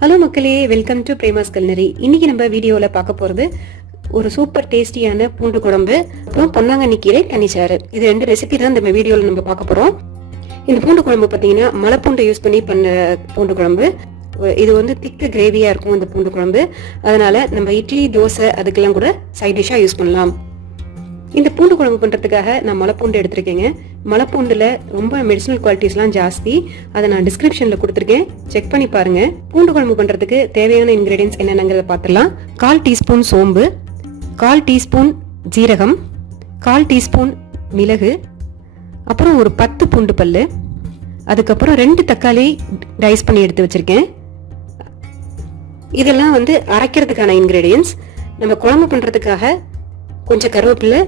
Hello மக்களே, welcome to Prema's Culinary. இன்னைக்கு நம்ம வீடியோவில் பார்க்க போகிறது ஒரு சூப்பர் டேஸ்டியான பூண்டு குழம்பு, அப்புறம் பொன்னாங்கண்ணி கீரை தண்ணிசாறு. இது ரெண்டு ரெசிபி தான் இந்த வீடியோவில் நம்ம பார்க்க போகிறோம். இந்த பூண்டு குழம்பு பார்த்தீங்கன்னா மலை பூண்டை யூஸ் பண்ணி பண்ண பூண்டு குழம்பு. இது வந்து திக்கு கிரேவியாக இருக்கும் இந்த பூண்டு குழம்பு. அதனால நம்ம இட்லி, தோசை அதுக்கெல்லாம் கூட சைட் டிஷ்ஷாக யூஸ் பண்ணலாம். இந்த பூண்டு குழம்பு பண்ணுறதுக்காக நான் மலைப்பூண்டு எடுத்திருக்கேங்க. மலைப்பூண்டில் ரொம்ப மெடிசினல் குவாலிட்டிஸ்லாம் ஜாஸ்தி. அதை நான் டிஸ்கிரிப்ஷனில் கொடுத்துருக்கேன், செக் பண்ணி பாருங்க. பூண்டு குழம்பு பண்ணுறதுக்கு தேவையான இன்க்ரீடியன்ஸ் என்னென்னங்கிறத பார்த்துடலாம். 1/4 டீஸ்பூன் சோம்பு, 1/4 டீஸ்பூன் ஜீரகம், 1/4 டீஸ்பூன் மிளகு, அப்புறம் ஒரு 10 பூண்டு பல், அதுக்கப்புறம் 2 தக்காளி டைஸ் பண்ணி எடுத்து வச்சிருக்கேன். இதெல்லாம் வந்து அரைக்கிறதுக்கான இன்க்ரீடியன்ஸ். நம்ம குழம்பு பண்ணுறதுக்காக கொஞ்சம் கருவேப்பிலை,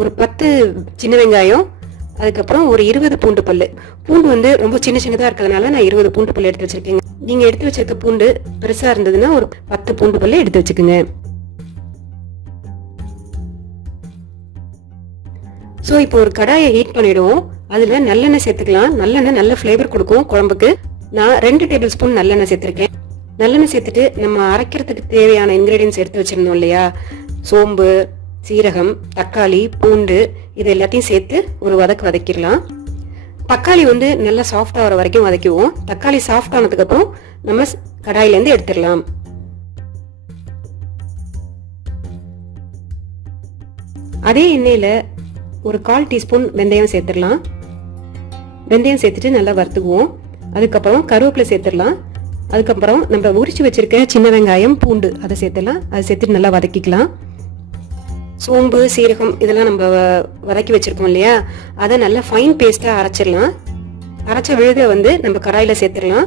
ஒரு 10 சின்ன வெங்காயம், அதுக்கப்புறம் ஒரு 20 பூண்டு பல். பூண்டு வந்து ரொம்ப சின்ன சின்னதாக இருக்கிறதுனால நான் 20 பூண்டு பல் எடுத்து வச்சிருக்கேங்க. நீங்கள் எடுத்து வச்சிருக்க பூண்டு பெருசாக இருந்ததுன்னா ஒரு 10 பூண்டு பல் எடுத்து வச்சுக்கோங்க. ஸோ இப்போ ஒரு கடாயை ஹீட் பண்ணிவிடுவோம். அதில் நல்லெண்ணெய் சேர்த்துக்கலாம். நல்லெண்ணெய் நல்ல ஃப்ளேவர் கொடுக்கும் குழம்புக்கு. நான் 2 டேபிள் ஸ்பூன் நல்லெண்ணெய் சேர்த்துருக்கேன். நல்லெண்ணெய் சேர்த்துட்டு நம்ம அரைக்கிறதுக்கு தேவையான இன்க்ரீடியன்ஸ் எடுத்து வச்சிருந்தோம் இல்லையா, சோம்பு, சீரகம், தக்காளி, பூண்டு, இது எல்லாத்தையும் சேர்த்து ஒரு வதக்கிடலாம். தக்காளி வந்து நல்லா சாஃப்ட் ஆகிற வரைக்கும் வதக்குவோம். தக்காளி சாஃப்ட் ஆனதுக்கு அப்புறம் நம்ம கடாயிலேருந்து எடுத்துடலாம். அதே எண்ணெயில் ஒரு 1/4 டீஸ்பூன் வெந்தயம் சேர்த்துடலாம். வெந்தயம் சேர்த்துட்டு நல்லா வறுத்துக்குவோம். அதுக்கப்புறம் கருவேப்பிலை சேர்த்துடலாம். அதுக்கப்புறம் நம்ம உரிச்சு வச்சிருக்க சின்ன வெங்காயம், பூண்டு அதை சேர்த்துடலாம். அதை சேர்த்துட்டு நல்லா வதக்கிக்கலாம். சோம்பு, சீரகம் இதெல்லாம் நம்ம வதக்கி வச்சிருக்கோம் இல்லையா, அதை நல்லா ஃபைன் பேஸ்ட்டாக அரைச்சிடலாம். அரைச்ச விழுதை வந்து நம்ம கடாயில் சேர்த்துடலாம்.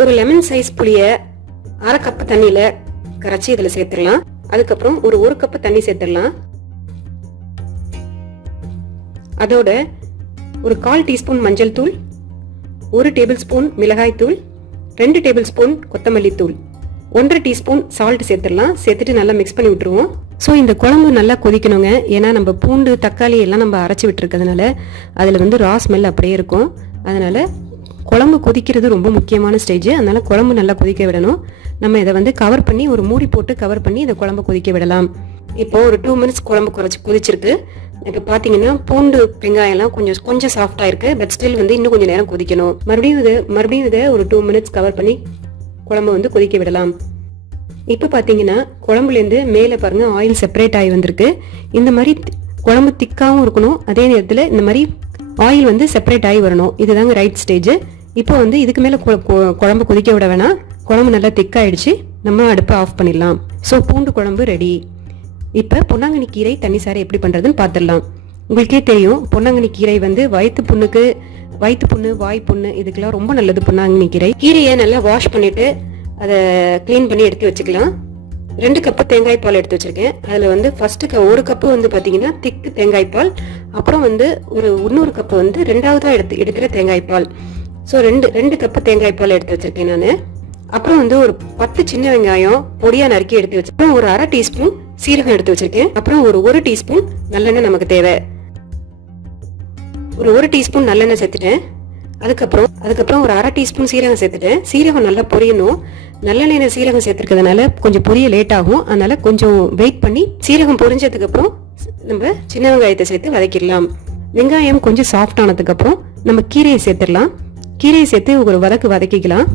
ஒரு லெமன் சைஸ் புளியை 1/2 கப்பு தண்ணியில் கரைச்சி இதில் சேர்த்துடலாம். அதுக்கப்புறம் ஒரு 1 கப்பு தண்ணி சேர்த்துடலாம். அதோட ஒரு 1/4 டீஸ்பூன் மஞ்சள் தூள், 1 டேபிள் ஸ்பூன் மிளகாய் தூள், 2 டேபிள் ஸ்பூன் கொத்தமல்லி தூள், 1/2 டீஸ்பூன் சால்ட் சேர்த்துடலாம். சேர்த்துட்டு நல்லா மிக்ஸ் பண்ணி விட்டுருவோம். ஸோ இந்த குழம்பு நல்லா கொதிக்கணுங்க. ஏன்னா நம்ம பூண்டு, தக்காளி எல்லாம் நம்ம அரைச்சி விட்டுருக்கிறதுனால அதில் வந்து ரா ஸ்மெல் அப்படியே இருக்கும். அதனால் குழம்பு கொதிக்கிறது ரொம்ப முக்கியமான ஸ்டேஜ். அதனால் குழம்பு நல்லா கொதிக்க விடணும். நம்ம இதை வந்து கவர் பண்ணி ஒரு மூடி போட்டு கவர் பண்ணி இதை குழம்பு கொதிக்க விடலாம். இப்போ ஒரு 2 மினிட்ஸ் குழம்பு கொதிச்சிருக்கு. இப்போ பார்த்தீங்கன்னா பூண்டு, வெங்காயம்லாம் கொஞ்சம் சாஃப்டாக இருக்குது. பட் ஸ்டில் வந்து இன்னும் கொஞ்சம் நேரம் கொதிக்கணும். மறுபடியும் இதை ஒரு 2 மினிட்ஸ் கவர் பண்ணி குழம்பு வந்து கொதிக்க விடலாம். இப்போ பார்த்தீங்கன்னா குழம்புலேருந்து மேலே பாருங்கள் ஆயில் செப்பரேட் ஆகி வந்திருக்கு. இந்த மாதிரி குழம்பு திக்காகவும் இருக்கணும், அதே நேரத்தில் இந்த மாதிரி ஆயில் வந்து செப்பரேட் ஆகி வரணும். இதுதாங்க ரைட் ஸ்டேஜ். இப்போ வந்து இதுக்கு மேலே குழம்பு கொதிக்க விட வேணாம். குழம்பு நல்லா திக்காயிடுச்சு. நம்ம அடுப்பை ஆஃப் பண்ணிடலாம். ஸோ பூண்டு குழம்பு ரெடி. இப்போ பொன்னாங்கண்ணி கீரை தண்ணிசாறு எப்படி பண்ணுறதுன்னு பார்த்துடலாம். உங்களுக்கே தெரியும், பொன்னாங்கண்ணி கீரை வந்து வயிற்று புண்ணு, வாய் புண்ணு இதுக்கெல்லாம் ரொம்ப நல்லது. பொன்னாங்கண்ணி கீரையை நல்லா வாஷ் பண்ணிட்டு அதை க்ளீன் பண்ணி எடுத்து வச்சுக்கலாம். 2 கப்பு தேங்காய் பால் எடுத்து வச்சிருக்கேன். அதில் வந்து ஃபர்ஸ்ட்டு 1 கப்பு வந்து பார்த்தீங்கன்னா திக்கு தேங்காய் பால், அப்புறம் வந்து இன்னொரு கப்பு வந்து 2ஆவதாக எடுக்கிற தேங்காய் பால். ஸோ 2 கப்பு தேங்காய் பால் எடுத்து வச்சிருக்கேன் நான். அப்புறம் வந்து ஒரு 10 சின்ன வெங்காயம் பொடியாக நறுக்கி எடுத்து வச்சிருக்கேன். ஒரு 1/2 டீஸ்பூன் சீரகம் எடுத்து வச்சிருக்கேன். அப்புறம் ஒரு 1 டீஸ்பூன் நல்லெண்ணெய் நமக்கு தேவை. ஒரு 1 டீஸ்பூன் நல்லெண்ணெய் சேர்த்துட்டேன். அதுக்கப்புறம் ஒரு 1/2 டீஸ்பூன் சீரகம் சேர்த்துட்டேன். சீரகம் நல்லா பொரியணும். நல்லெண்ணெய் சீரகம் சேர்த்துருக்கிறதுனால கொஞ்சம் பொரிய லேட் ஆகும். அதனால கொஞ்சம் வெயிட் பண்ணி சீரகம் பொரிஞ்சதுக்கு அப்புறம் நம்ம சின்ன வெங்காயத்தை சேர்த்து வதக்கிடலாம். வெங்காயம் கொஞ்சம் சாஃப்ட் ஆனதுக்கு அப்புறம் நம்ம கீரையை சேர்த்துடலாம். கீரையை சேர்த்து ஒரு வதக்கிக்கலாம்.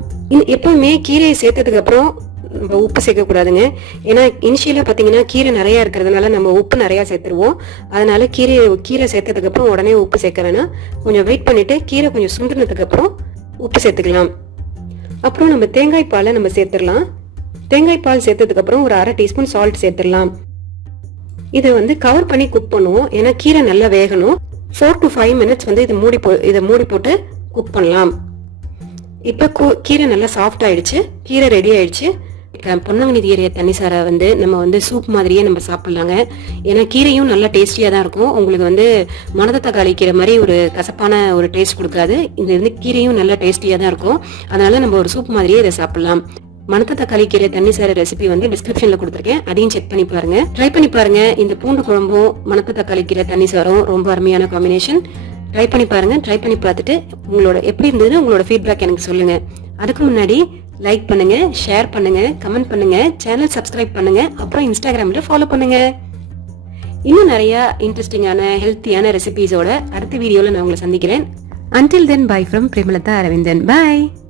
எப்பவுமே கீரையை சேர்த்ததுக்கு அப்புறம் நம்ம உப்பு சேர்க்கக்கூடாதுங்க. ஏன்னா இனிஷியலாக பார்த்தீங்கன்னா கீரை நிறையா இருக்கிறதுனால நம்ம உப்பு நிறையா சேர்த்துருவோம். அதனால கீரை சேர்த்ததுக்கு அப்புறம் உடனே உப்பு சேர்க்க வேணாம். கொஞ்சம் வெயிட் பண்ணிட்டு கீரை கொஞ்சம் சுண்டுனதுக்கு அப்புறம் உப்பு சேர்த்துக்கலாம். அப்புறம் நம்ம தேங்காய் பாலை நம்ம சேர்த்துடலாம். தேங்காய் பால் சேர்த்ததுக்கு அப்புறம் ஒரு 1/2 டீஸ்பூன் சால்ட் சேர்த்துடலாம். இதை வந்து கவர் பண்ணி குக் பண்ணுவோம். ஏன்னா கீரை நல்லா வேகணும். 4 to 5 மினிட்ஸ் வந்து இதை மூடி போட்டு குக் பண்ணலாம். இப்போ கீரை நல்லா சாஃப்ட் ஆயிடுச்சு. கீரை ரெடி ஆயிடுச்சு. பொன்னாங்கண்ணி கீரை தண்ணிசாரை வந்து நம்ம வந்து சூப் மாதிரியே நம்ம சாப்பிட்லாங்க. ஏன்னா கீரையும் நல்லா டேஸ்டியாக தான் இருக்கும். உங்களுக்கு வந்து மணத்த தக்காளி கீரை மாதிரி ஒரு கசப்பான ஒரு டேஸ்ட் கொடுக்காது. இது வந்து கீரையும் நல்லா டேஸ்டியாக தான் இருக்கும். அதனால நம்ம ஒரு சூப் மாதிரியே இதை சாப்பிட்லாம். மணத்த தக்காளி கீரை தண்ணிசாறு ரெசிபி வந்து டிஸ்கிரிப்ஷனில் கொடுத்துருக்கேன். அதையும் செக் பண்ணி பாருங்க, ட்ரை பண்ணி பாருங்க. இந்த பூண்டு குழம்பும் மணத்த தக்காளி கீரை தண்ணிசாரும் ரொம்ப அருமையான காம்பினேஷன். ட்ரை பண்ணி பாருங்க. ட்ரை பண்ணி பார்த்துட்டு எப்படி இருந்ததுன்னு உங்களோட ஃபீட்பேக் எனக்கு சொல்லுங்க. அதுக்கு முன்னாடி லைக் பண்ணுங்க, ஷேர் பண்ணுங்க, கமெண்ட் பண்ணுங்க, சேனல் சப்ஸ்கிரைப் பண்ணுங்க, அப்புறம் இன்ஸ்டாகிராம்ல ஃபாலோ பண்ணுங்க. இன்னும் நிறைய இன்ட்ரெஸ்டிங்கான ஹெல்த்தியான ரெசிபீஸோட அடுத்த வீடியோல நான் உங்களை சந்திக்கிறேன். Until then, bye from Premalata Aravindan. Bye.